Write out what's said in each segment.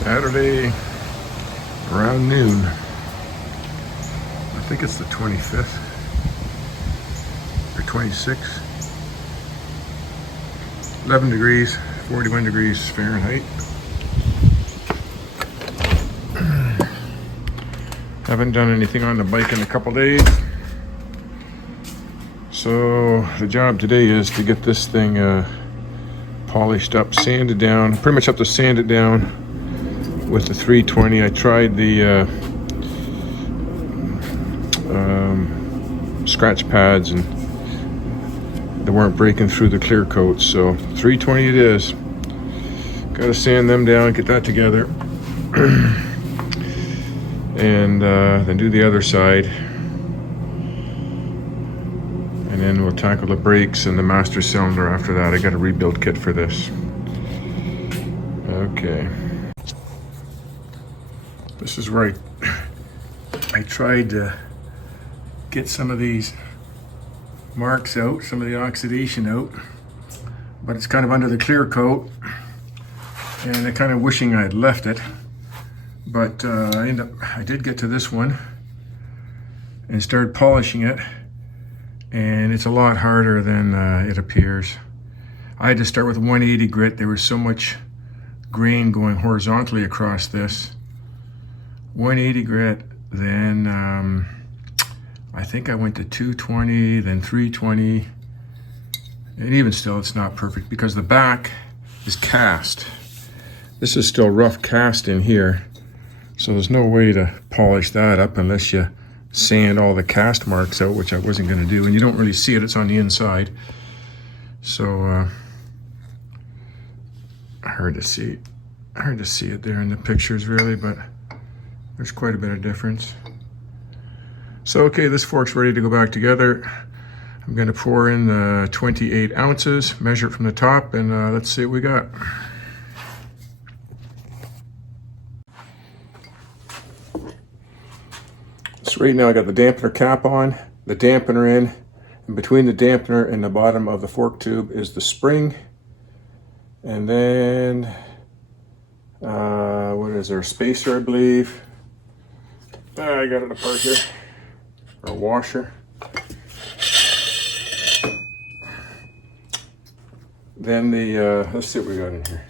Saturday around noon. I think it's the 25th or 26th. 11 degrees, 41 degrees Fahrenheit. Haven't done anything on the bike in a couple days. So the job today is to get this thing polished up, sanded down. Pretty much have to sand it down with the 320. I tried the scratch pads and they weren't breaking through the clear coats, so 320 it is. Gotta sand them down, get that together. And then do the other side. And then we'll tackle the brakes and the master cylinder after that. I got a rebuild kit for this. Okay. This is where I tried to get some of these marks out, some of the oxidation out, but it's kind of under the clear coat, and I'm kind of wishing I had left it. But I did get to this one and started polishing it, and it's a lot harder than it appears. I had to start with 180 grit. There was so much grain going horizontally across this. 180 grit, then I think I went to 220, then 320, and even still it's not perfect because the back is cast. This is still rough cast in here, so there's no way to polish that up unless you sand all the cast marks out, which I wasn't going to do, and you don't really see it, it's on the inside, so hard to see it there in the pictures really, but there's quite a bit of difference. So okay, this fork's ready to go back together. I'm going to pour in the 28 ounces, measure it from the top, and let's see what we got. So right now I got the dampener cap on, the dampener in, and between the dampener and the bottom of the fork tube is the spring. And then, what is there, a spacer I believe. I got it apart here. Or a washer. Then the, let's see what we got in here.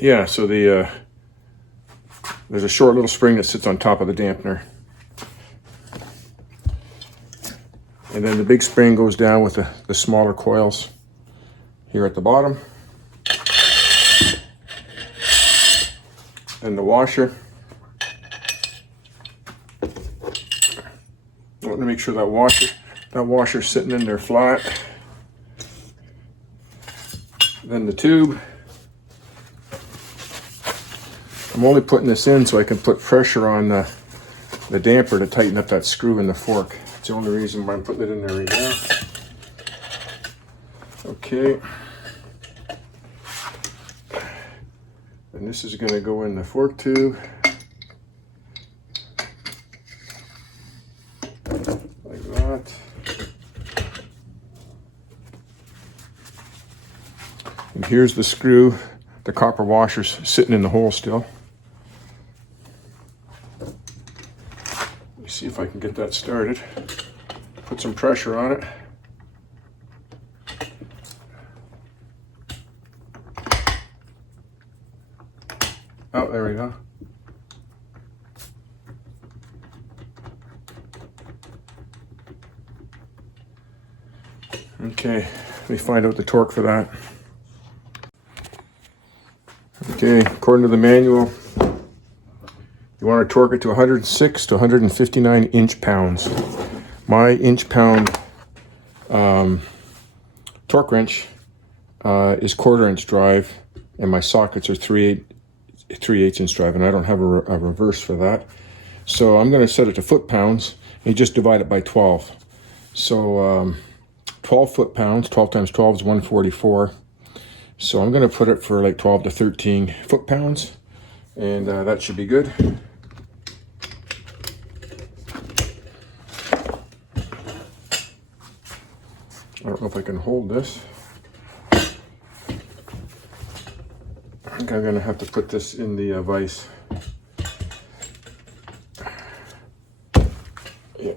Yeah, so the, there's a short little spring that sits on top of the dampener. And then the big spring goes down with the smaller coils here at the bottom. And the washer. I want to make sure that washer's sitting in there flat. Then the tube. I'm only putting this in so I can put pressure on the damper to tighten up that screw in the fork. It's the only reason why I'm putting it in there right now. Okay. And this is going to go in the fork tube. Like that. And here's the screw. The copper washer's sitting in the hole still. Let me see if I can get that started. Put some pressure on it. Oh, there we go. Okay, let me find out the torque for that. Okay, according to the manual, you want to torque it to 106 to 159 inch-pounds. My inch-pound torque wrench is 1/4 inch drive, and my sockets are 3/8 inch drive, and I don't have a reverse for that. So I'm going to set it to foot-pounds, and you just divide it by 12. So 12 foot-pounds, 12 times 12 is 144. So I'm going to put it for like 12 to 13 foot-pounds, and that should be good. don't know if I can hold this. I think I'm gonna have to put this in the vise. Yeah.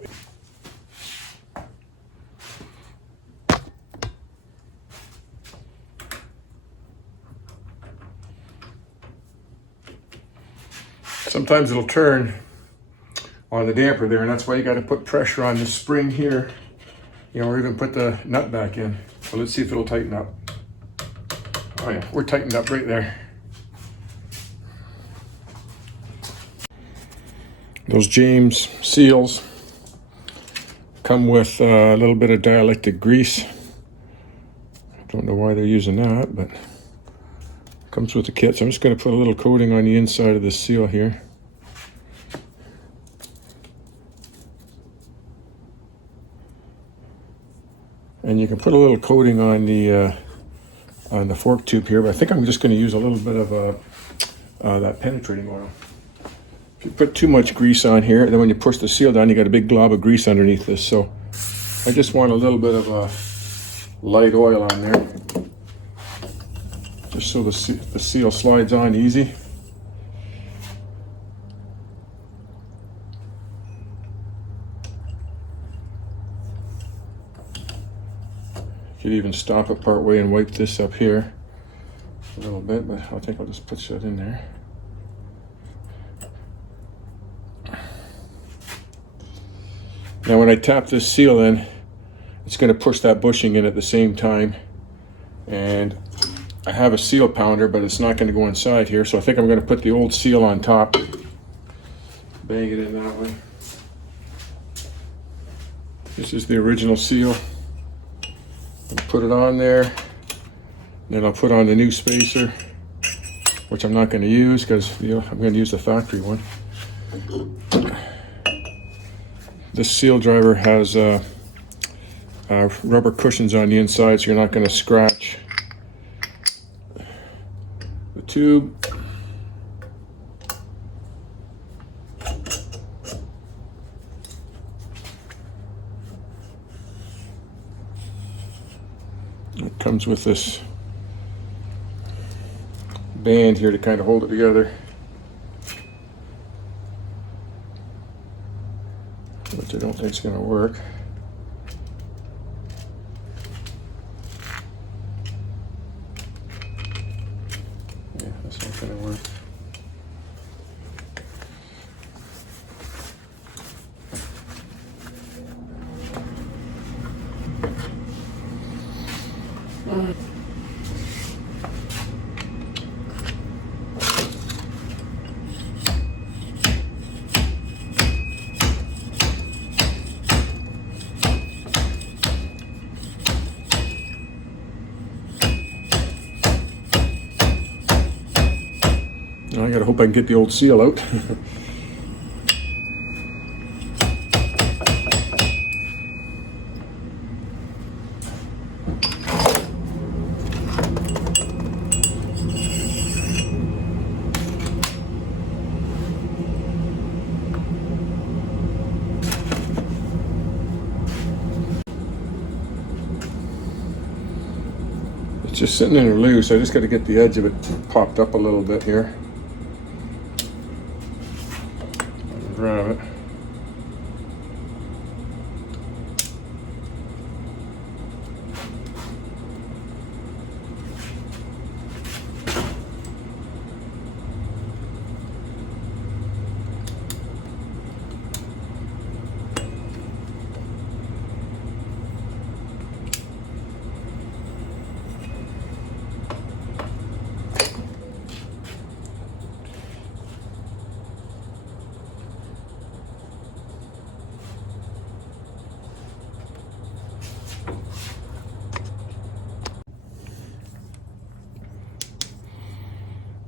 Sometimes it'll turn on the damper there, and that's why you got to put pressure on the spring here, you know, or even put the nut back in. So let's see if it'll tighten up. Oh yeah, we're tightened up right there. Those James seals come with a little bit of dielectric grease. I don't know why they're using that, but it comes with the kit. So I'm just going to put a little coating on the inside of the seal here. And you can put a little coating on the fork tube here, but I think I'm just going to use a little bit of that penetrating oil. If you put too much grease on here, then when you push the seal down, you got a big glob of grease underneath this. So I just want a little bit of light oil on there, just so the seal slides on easy. You could even stop it part way and wipe this up here a little bit, but I think I'll just put that in there. Now when I tap this seal in, it's going to push that bushing in at the same time. And I have a seal pounder, but it's not going to go inside here, so I think I'm going to put the old seal on top. Bang it in that way. This is the original seal. I'll put it on there, then I'll put on the new spacer, which I'm not going to use because I'm going to use the factory one. This seal driver has rubber cushions on the inside, so you're not going to scratch the tube. It comes with this band here to kind of hold it together, which I don't think is going to work. Yeah, that's not going to work. I gotta hope I can get the old seal out. It's just sitting in there loose. I just got to get the edge of it popped up a little bit here. Grab it.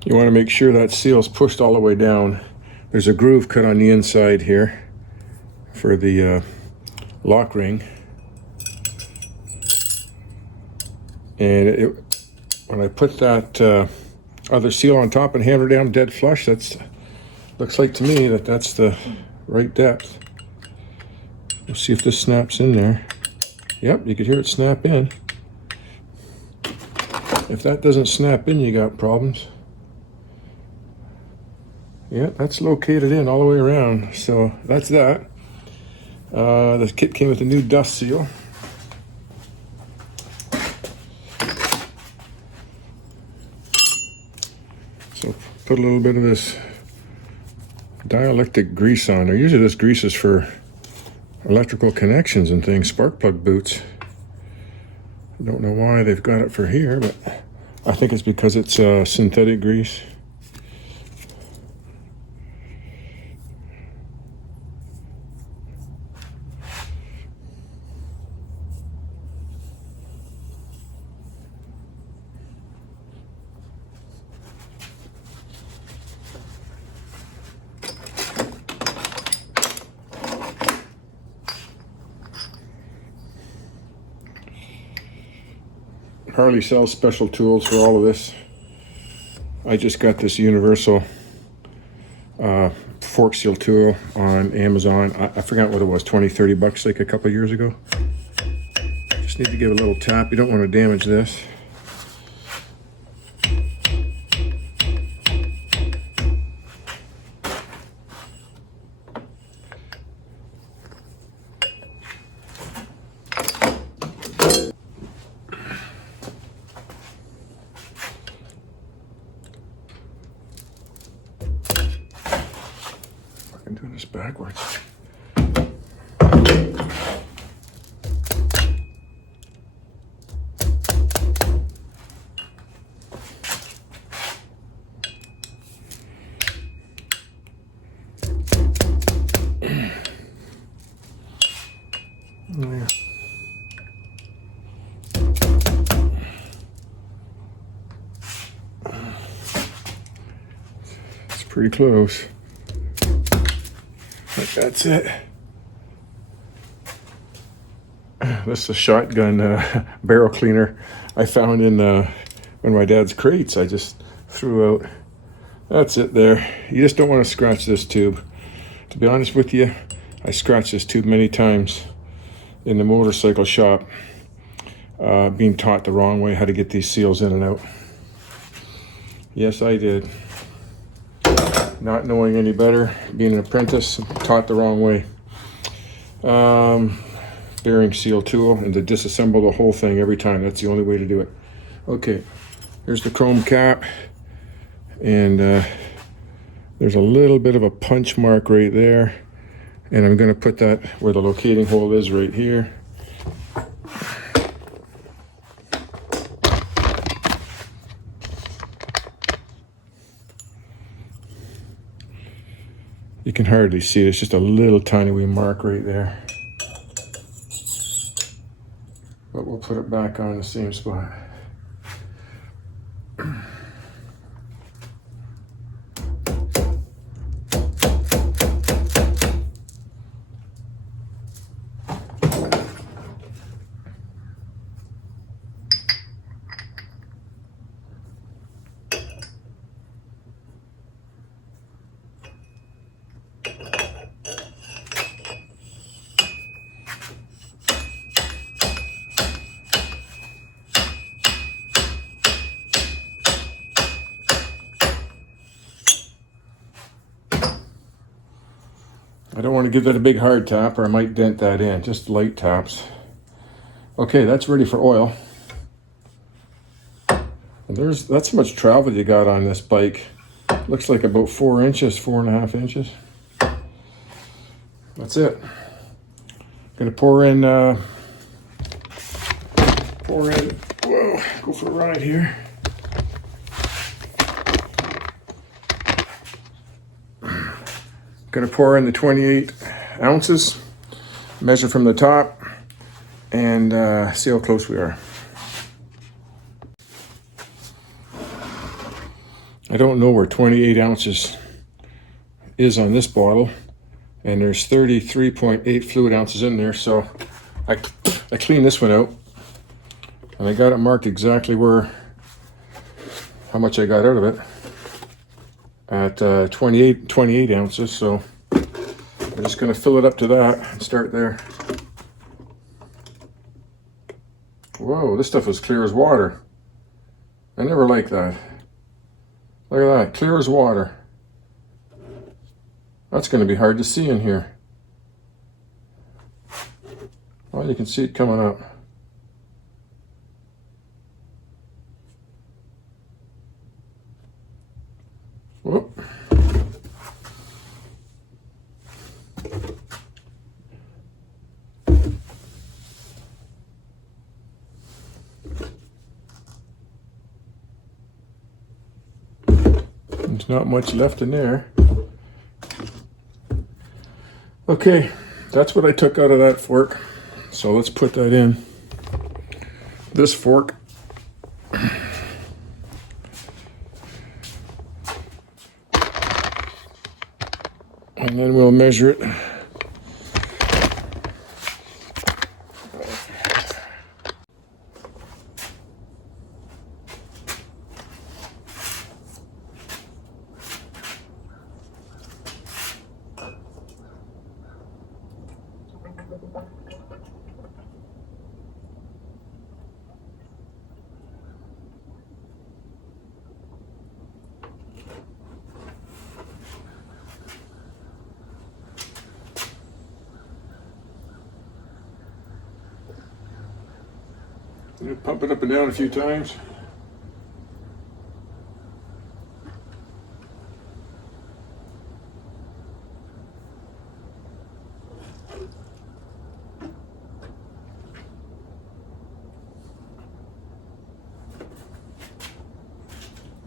You want to make sure that seal is pushed all the way down. There's a groove cut on the inside here for the lock ring. And when I put that other seal on top and hammer down dead flush, looks like to me that's the right depth. We'll see if this snaps in there. Yep, you could hear it snap in. If that doesn't snap in, you got problems. Yeah, that's located in all the way around. So that's that. The kit came with a new dust seal. So put a little bit of this dielectric grease on there. Usually this grease is for electrical connections and things, spark plug boots. I don't know why they've got it for here, but I think it's because it's synthetic grease. Harley sells special tools for all of this. I just got this universal fork seal tool on Amazon. I forgot what it was, 20, 30 bucks like a couple years ago. Just need to give a little tap. You don't want to damage this. I'm doing this backwards. Yeah. It's pretty close. That's it. This is a shotgun barrel cleaner I found in one of my dad's crates. I just threw out. That's it there. You just don't want to scratch this tube. To be honest with you, I scratched this tube many times in the motorcycle shop, being taught the wrong way how to get these seals in and out. Yes, I did. Not knowing any better, being an apprentice, taught the wrong way. Bearing seal tool, and to disassemble the whole thing every time. That's the only way to do it. Okay, here's the chrome cap, and there's a little bit of a punch mark right there, and I'm going to put that where the locating hole is right here. You can hardly see it. It's just a little tiny wee mark right there. But we'll put it back on the same spot. I don't want to give that a big hard tap, or I might dent that in. Just light taps. Okay, that's ready for oil. And that's how much travel you got on this bike. Looks like about 4 inches, 4.5 inches. That's it. Gonna pour in, whoa, go for a ride here. Gonna pour in the 28 ounces, measure from the top, and see how close we are. I don't know where 28 ounces is on this bottle, and there's 33.8 fluid ounces in there, so I cleaned this one out, and I got it marked exactly how much I got out of it at 28 ounces, so I'm just going to fill it up to that and start there. Whoa, this stuff is clear as water. I never liked that. Look at that, clear as water. That's going to be hard to see in here. Well, you can see it coming up. Whoop. There's not much left in there. Okay, that's what I took out of that fork. So let's put that in this fork. And then we'll measure it. Pump it up and down a few times.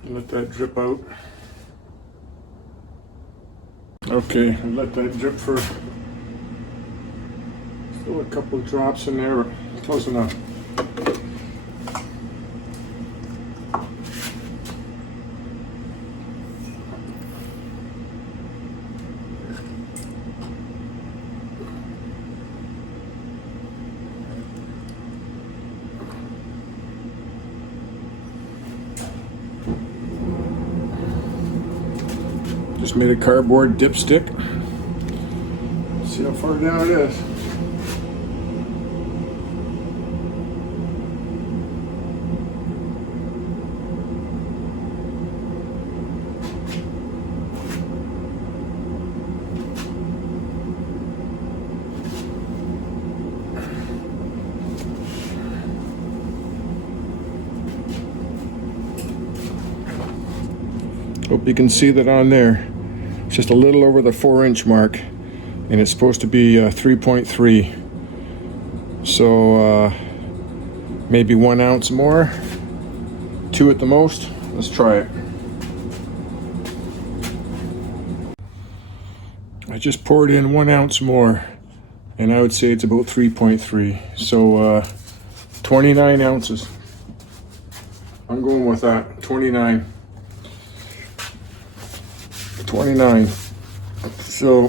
Let that drip out. Okay, and let that drip for still a couple of drops in there, but close enough. Just made a cardboard dipstick. Let's see how far down it is. Hope you can see that on there. It's just a little over the 4-inch mark, and it's supposed to be 3.3. So maybe 1 ounce more, 2 at the most. Let's try it. I just poured in 1 ounce more, and I would say it's about 3.3. So 29 ounces. I'm going with that, 29. 29. So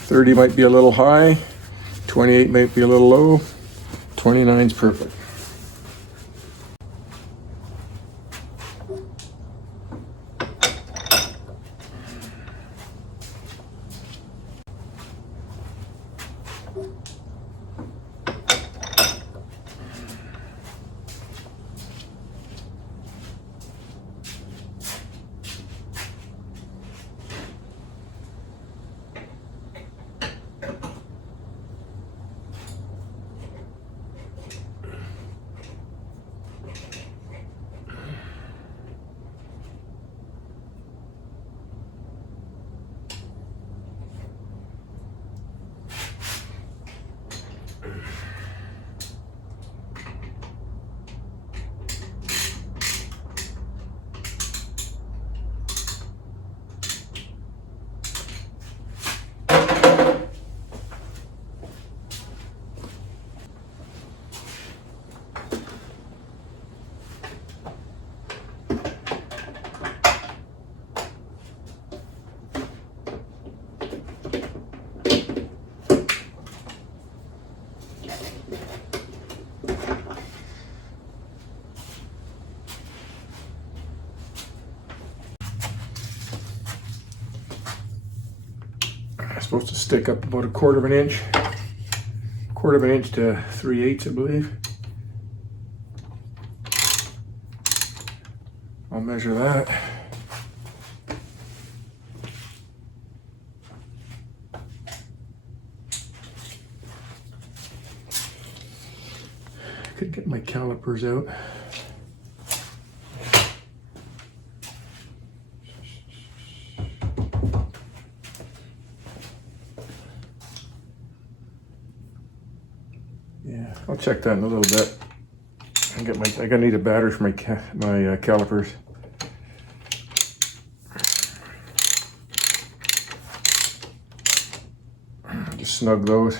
30 might be a little high, 28 might be a little low, 29 is perfect. Supposed to stick up about 1/4 of an inch. 1/4 inch to 3/8, I believe. I'll measure that. Could get my calipers out. Yeah, I'll check that in a little bit. I gotta need a battery for my calipers. Just snug those.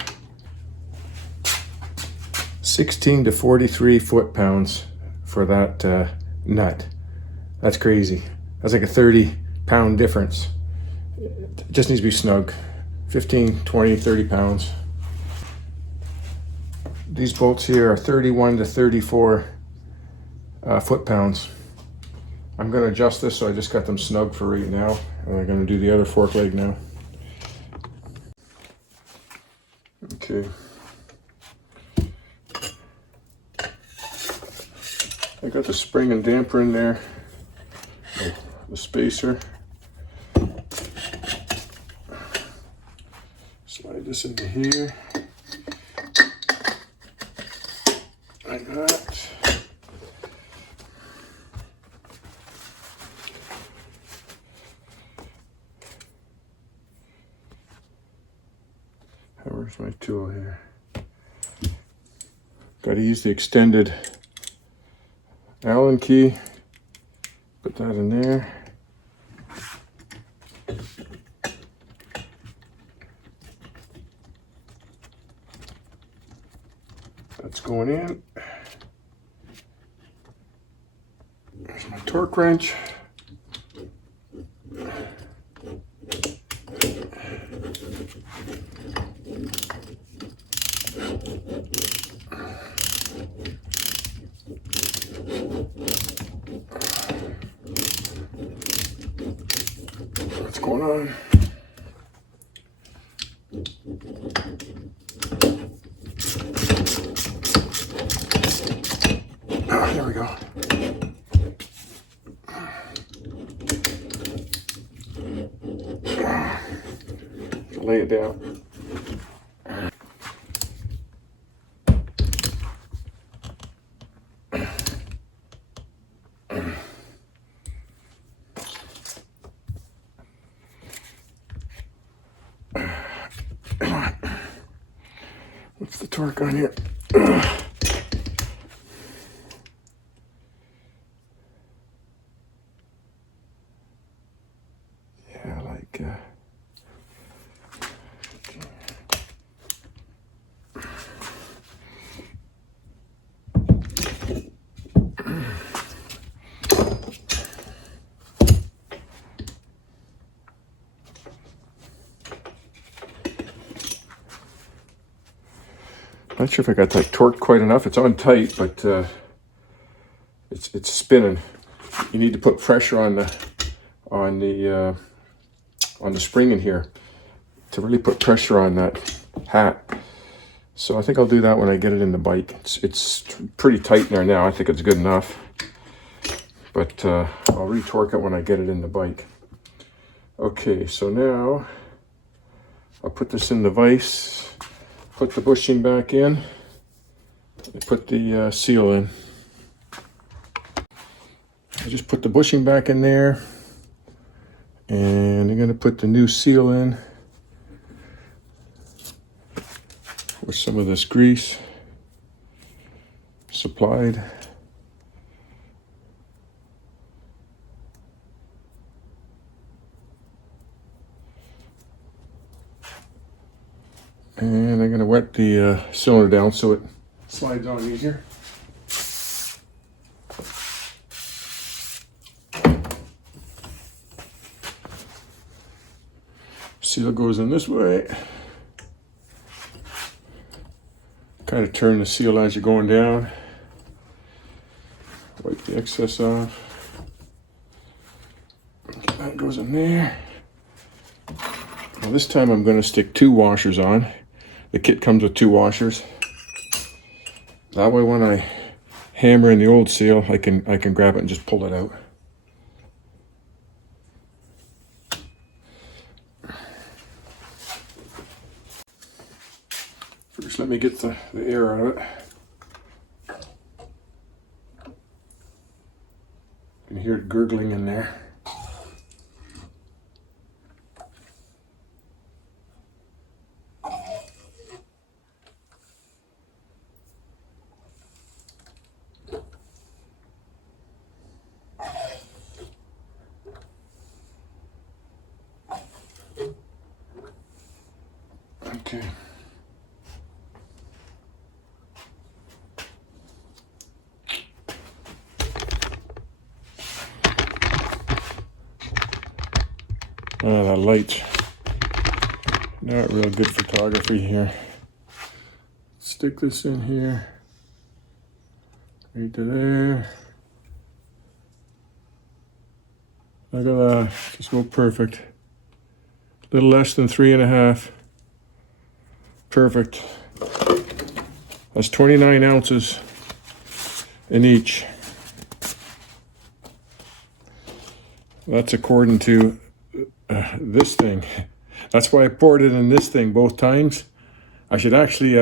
16 to 43 foot-pounds for that nut. That's crazy. That's like a 30-pound difference. It just needs to be snug. 15, 20, 30 pounds. These bolts here are 31 to 34 foot-pounds. I'm going to adjust this, so I just got them snug for right now. And I'm going to do the other fork leg now. Okay. I got the spring and damper in there, the spacer. Slide this into here. Like that. Where's my tool here? Got to use the extended Allen key. Put that in there. That's going in. There's my torque wrench. What's going on? Oh, there we go. Lay it down. What's the torque on here? Yeah, like not sure if I got that torqued quite enough. It's on tight, but it's spinning. You need to put pressure on the spring in here to really put pressure on that hat. So I think I'll do that when I get it in the bike. It's pretty tight in there now. I think it's good enough, but I'll re-torque it when I get it in the bike. Okay, so now I'll put this in the vise. Put the bushing back in, and put the seal in. I just put the bushing back in there, and I'm gonna put the new seal in with some of this grease supplied. And I'm going to wet the cylinder down so it slides on easier. Seal goes in this way. Kind of turn the seal as you're going down. Wipe the excess off. Okay, that goes in there. Now this time I'm going to stick 2 washers on. The kit comes with 2 washers. That way when I hammer in the old seal, I can grab it and just pull it out. First, let me get the air out of it. You can hear it gurgling in there. Okay. That light's not real good photography here. Stick this in here, right to there. Look at that, just go perfect. A little less than 3.5. Perfect. That's 29 ounces in each. That's according to this thing. That's why I poured it in this thing both times. I should actually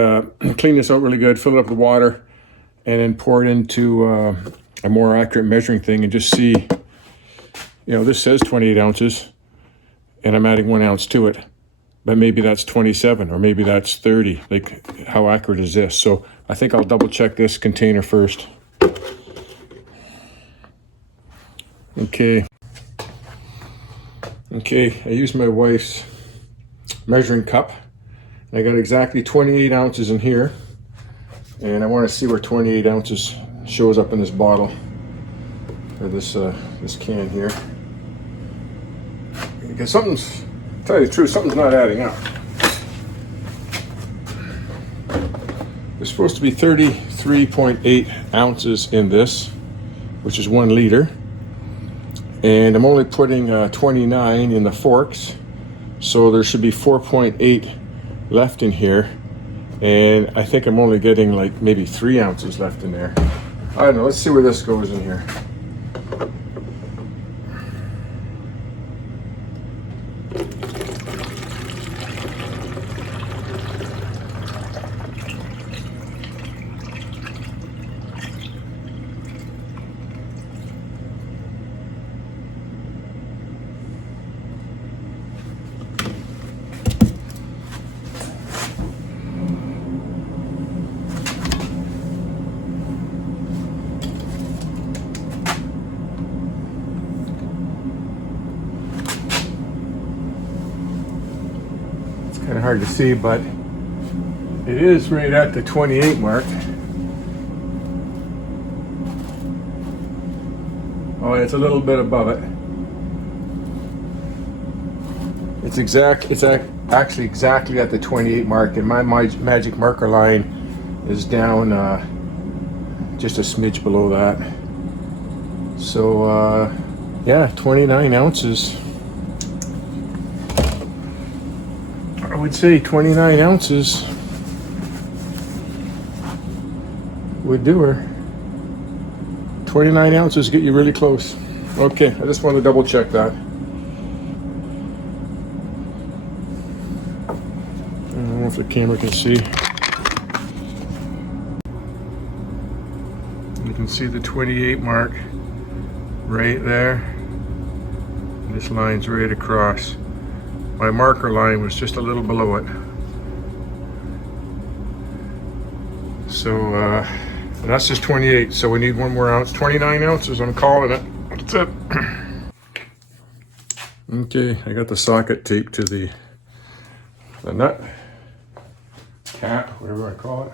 clean this out really good, fill it up with water, and then pour it into a more accurate measuring thing and just see, you know, this says 28 ounces and I'm adding 1 ounce to it, but maybe that's 27 or maybe that's 30. Like, how accurate is this? So I think I'll double check this container first. Okay, I used my wife's measuring cup. I got exactly 28 ounces in here, and I want to see where 28 ounces shows up in this bottle, or this can here. Because something's, to tell you the truth, something's not adding up. There's supposed to be 33.8 ounces in this, which is 1 liter. And I'm only putting 29 in the FORKS, so there should be 4.8 left in here, and I think I'm only getting like maybe 3 ounces left in there. I don't know, let's see where this goes in here. Kind of hard to see, but it is right at the 28 mark. Oh, it's a little bit above it. It's actually exactly at the 28 mark, and my magic marker line is down just a smidge below that. So yeah, 29 ounces. I would say 29 ounces would do her. 29 ounces get you really close. Okay, I just wanted to double check that. I don't know if the camera can see. You can see the 28 mark right there. This line's right across. My marker line was just a little below it. So that's just 28, so we need 1 more ounce. 29 ounces, I'm calling it. That's it. Okay, I got the socket taped to the nut cap, whatever I call it.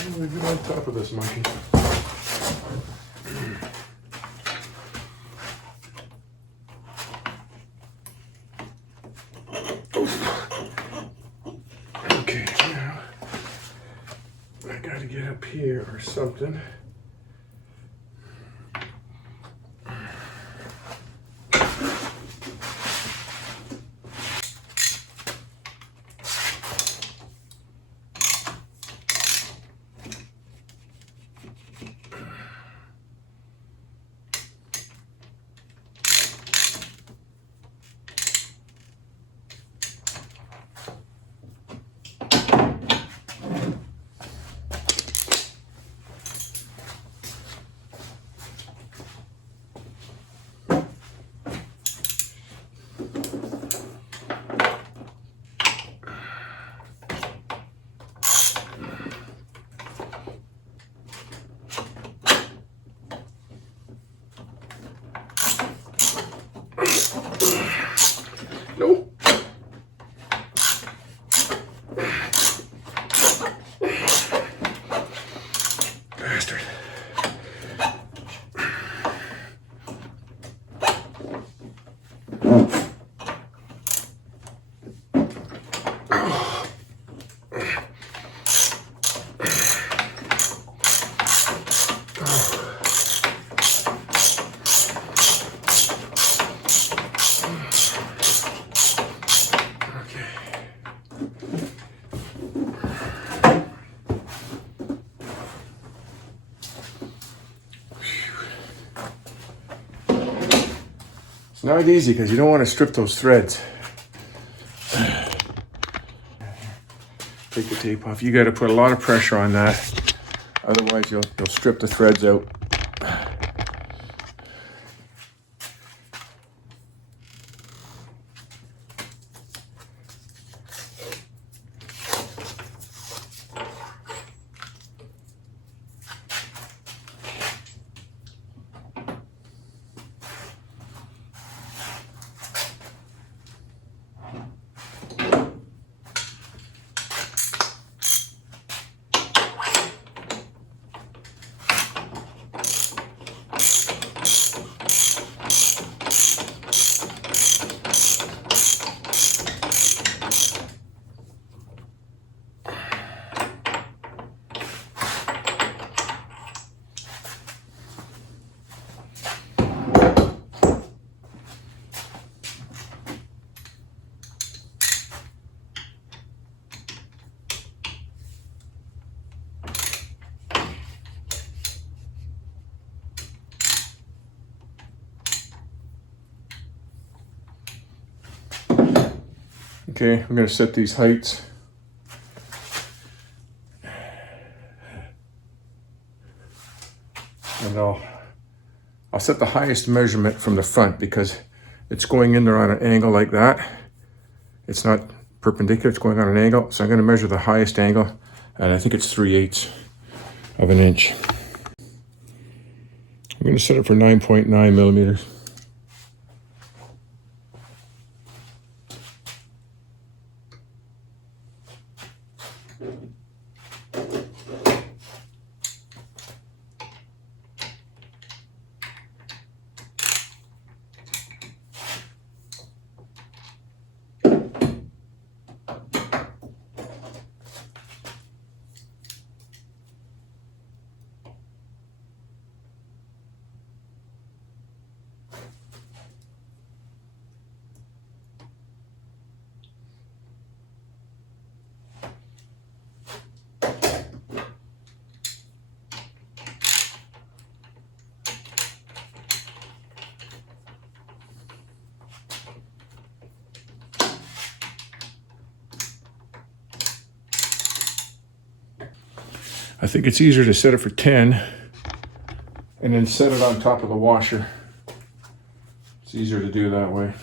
I'm gonna get on top of this monkey. Okay, now I gotta get up here or something. Nope. Bastard. It's not easy because you don't want to strip those threads. Take the tape off. You got to put a lot of pressure on that. Otherwise you'll strip the threads out. Okay, I'm going to set these heights. And I'll set the highest measurement from the front because it's going in there on an angle like that. It's not perpendicular, it's going on an angle. So I'm going to measure the highest angle, and I think it's 3/8 of an inch. I'm going to set it for 9.9 millimeters. I think it's easier to set it for 10 and then set it on top of the washer. It's easier to do that way.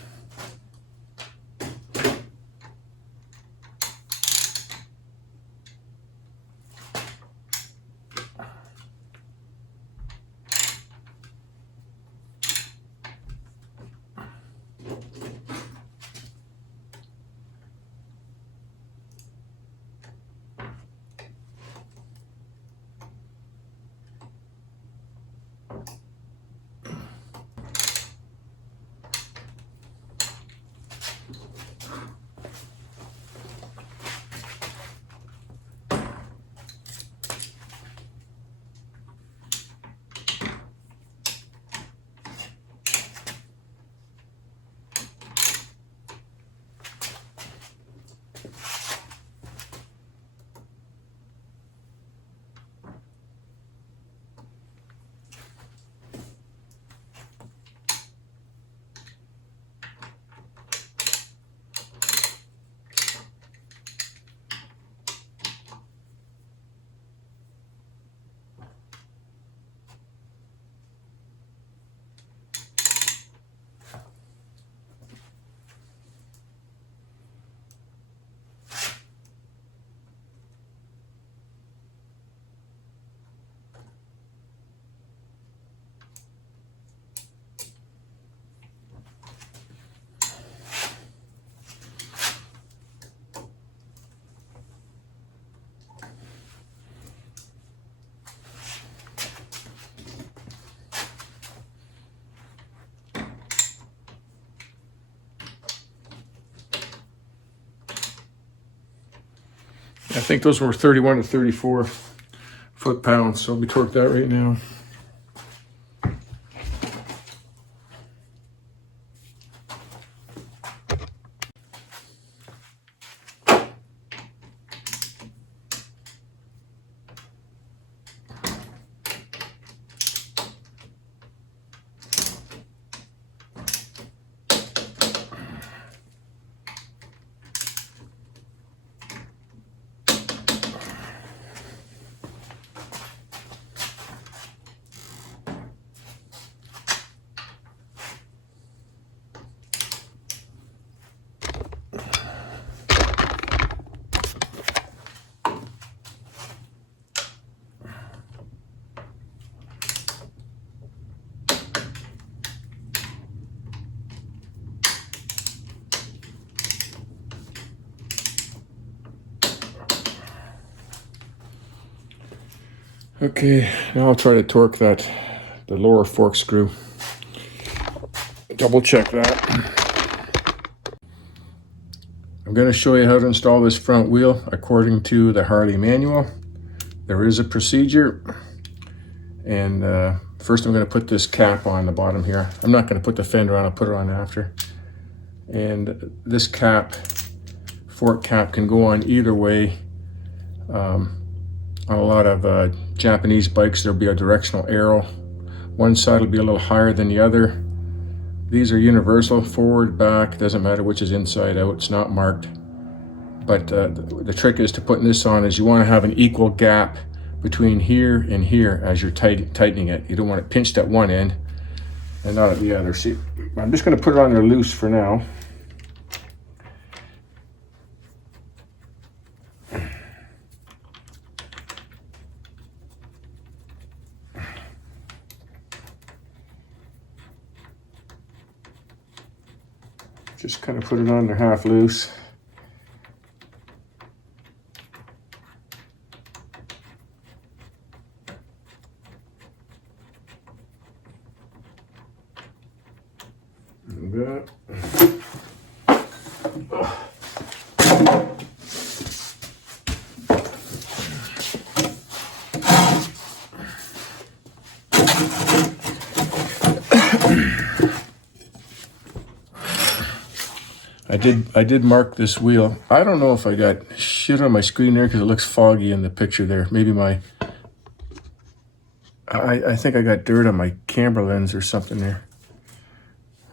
I think those were 31 to 34 foot-pounds, so we torque that right now. Okay, now I'll try to torque the lower fork screw. Double check that. I'm going to show you how to install this front wheel according to the Harley manual. There is a procedure, and first I'm going to put this cap on the bottom here. I'm not going to put the fender on, I'll put it on after. And this cap, fork cap, can go on either way. On a lot of Japanese bikes, there'll be a directional arrow. One side will be a little higher than the other. These are universal, forward, back, doesn't matter which is inside out, it's not marked. But the trick is to putting this on is you want to have an equal gap between here and here as you're tightening it. You don't want it pinched at one end and not at the other. See, I'm just going to put it on there loose for now. Just kind of put it on there half loose. Like that. I did mark this wheel. I don't know if I got shit on my screen there because it looks foggy in the picture there. Maybe I think I got dirt on my camera lens or something there.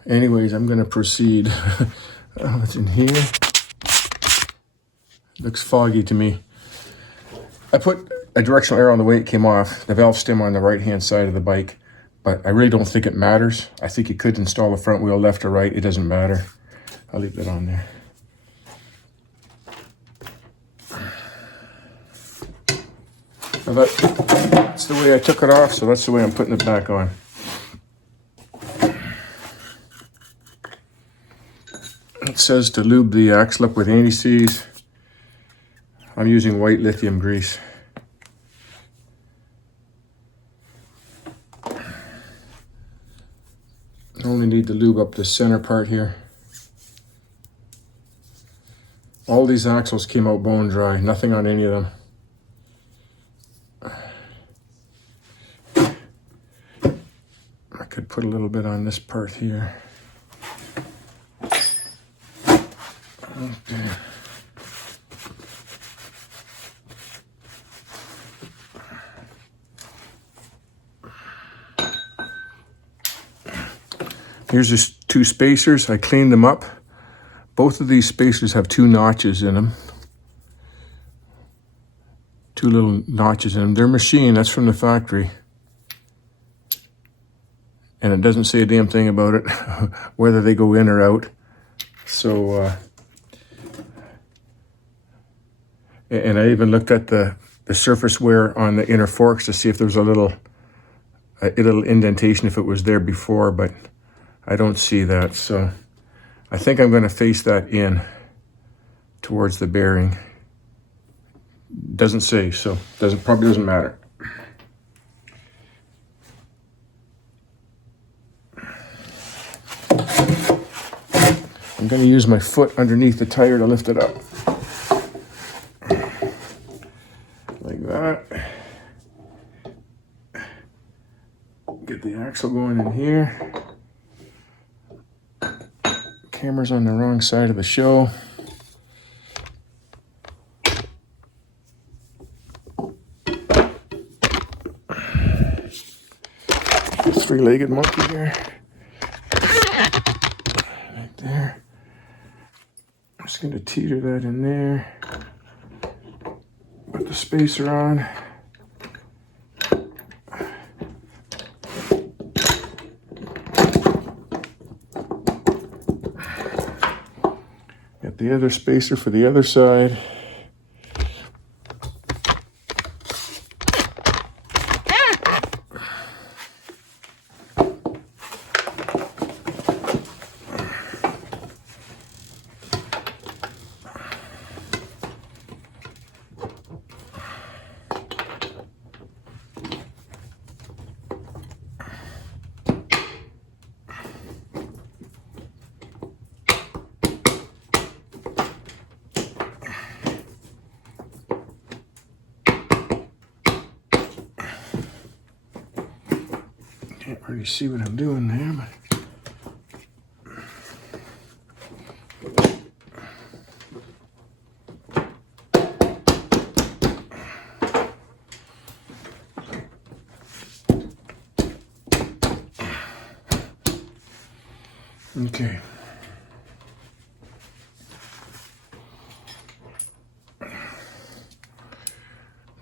Anyways, I'm gonna proceed. What's in here? Looks foggy to me. I put a directional arrow on the way it came off, the valve stem on the right-hand side of the bike, but I really don't think it matters. I think you could install the front wheel left or right, it doesn't matter. I'll leave that on there. Now that's the way I took it off, so that's the way I'm putting it back on. It says to lube the axle up with anti-seize. I'm using white lithium grease. I only need to lube up the center part here. All these axles came out bone dry, nothing on any of them. I could put a little bit on this part here. Okay. Here's just two spacers. I cleaned them up. Both of these spacers have two notches in them. Two little notches in them. They're machined, that's from the factory. And it doesn't say a damn thing about it, whether they go in or out. So, and I even looked at the surface wear on the inner forks to see if there was a little indentation if it was there before, but I don't see that. So I think I'm going to face that in towards the bearing. Doesn't say, so probably doesn't matter. I'm going to use my foot underneath the tire to lift it up. that. Get the axle going in here. Camera's on the wrong side of the show. Three-legged monkey here. Right there. I'm just going to teeter that in there. Put the spacer on. Get the other spacer for the other side. Can't really see what I'm doing there, but okay.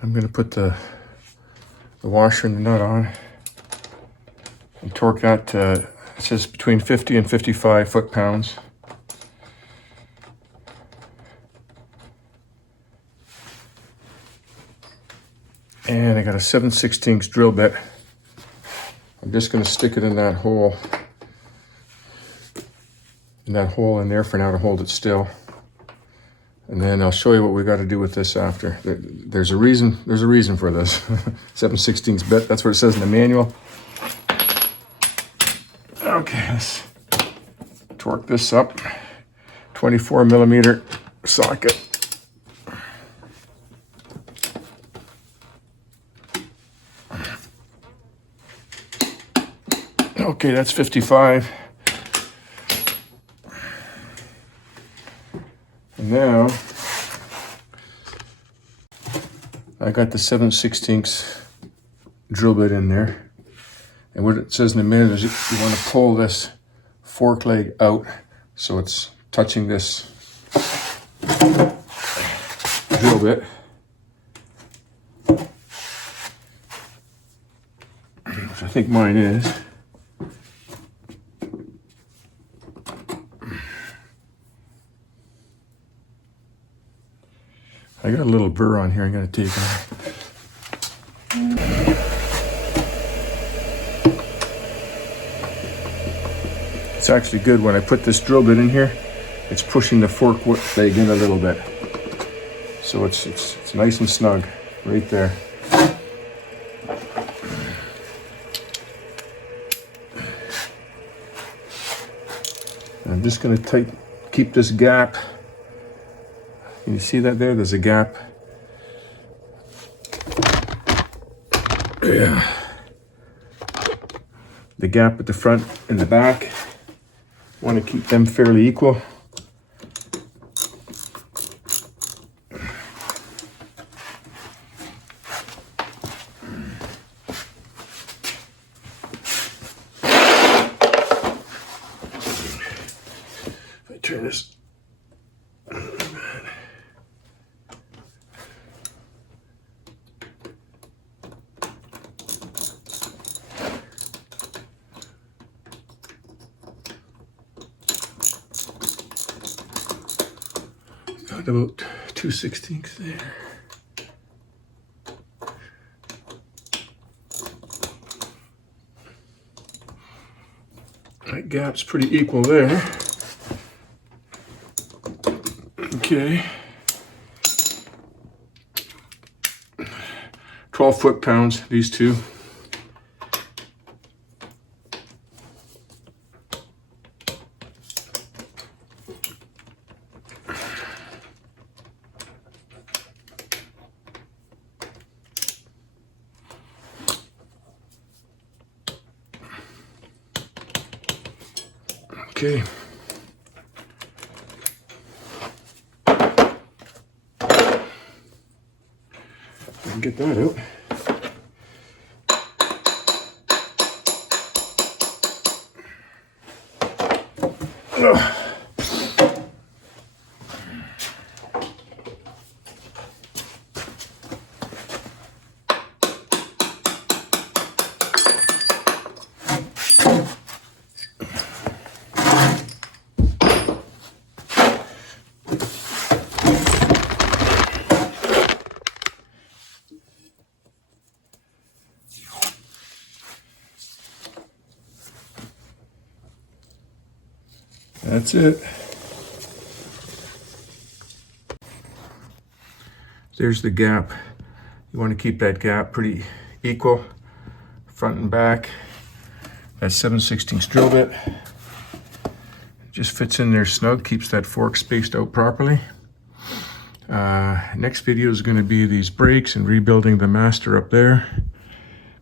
I'm going to put the washer and the nut on and torque that to, it says between 50 and 55 foot-pounds. And I got a 7/16 drill bit. I'm just going to stick it in that hole. In that hole in there for now to hold it still. And then I'll show you what we got to do with this after. There's a reason for this. 7/16 bit, that's what it says in the manual. Okay, let's torque this up. 24mm socket. Okay, that's 55. And now I got the 7/16 drill bit in there. And what it says in a minute is you want to pull this fork leg out so it's touching this drill bit. Which I think mine is. I got a little burr on here I'm going to take off. It's actually good when I put this drill bit in here, it's pushing the fork leg in a little bit. So it's nice and snug right there. And I'm just going to keep this gap. Can you see that there? There's a gap. Yeah. The gap at the front and the back. Want to keep them fairly equal. If I turn this. About 2/16 there. That gap's pretty equal there. Okay. 12 foot-pounds, these two. Okay. I can get that out. Ugh. That's it. There's the gap. You want to keep that gap pretty equal, front and back. That 7/16 drill bit just fits in there snug, keeps that fork spaced out properly. Next video is going to be these brakes and rebuilding the master up there,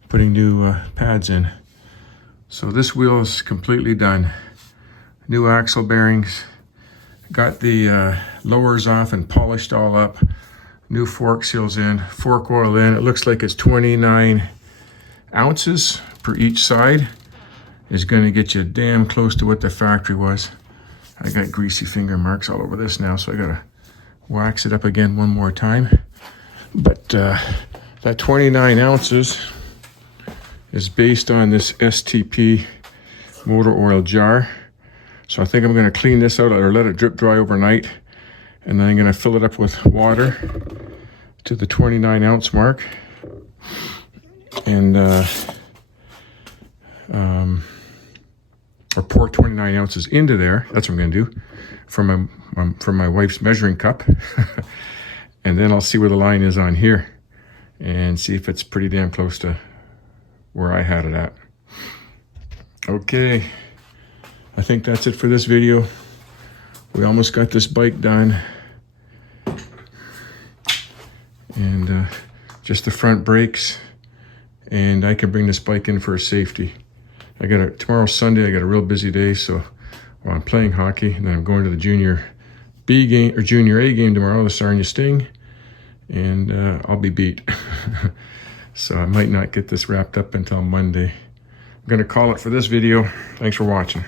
putting new pads in. So this wheel is completely done. New axle bearings, got the lowers off and polished all up. New fork seals in, fork oil in. It looks like it's 29 ounces per each side. Is going to get you damn close to what the factory was. I got greasy finger marks all over this now, so I gotta wax it up again one more time. But that 29 ounces is based on this STP motor oil jar. So I think I'm gonna clean this out or let it drip dry overnight. And then I'm gonna fill it up with water to the 29 ounce mark. And or pour 29 ounces into there. That's what I'm gonna do from my wife's measuring cup. And then I'll see where the line is on here and see if it's pretty damn close to where I had it at. Okay, I think that's it for this video. We almost got this bike done. And just the front brakes, and I can bring this bike in for a safety. Tomorrow's Sunday, I got a real busy day, so I'm playing hockey, and then I'm going to the Junior B game, or Junior A game tomorrow, the Sarnia Sting, and I'll be beat. So I might not get this wrapped up until Monday. I'm gonna call it for this video. Thanks for watching.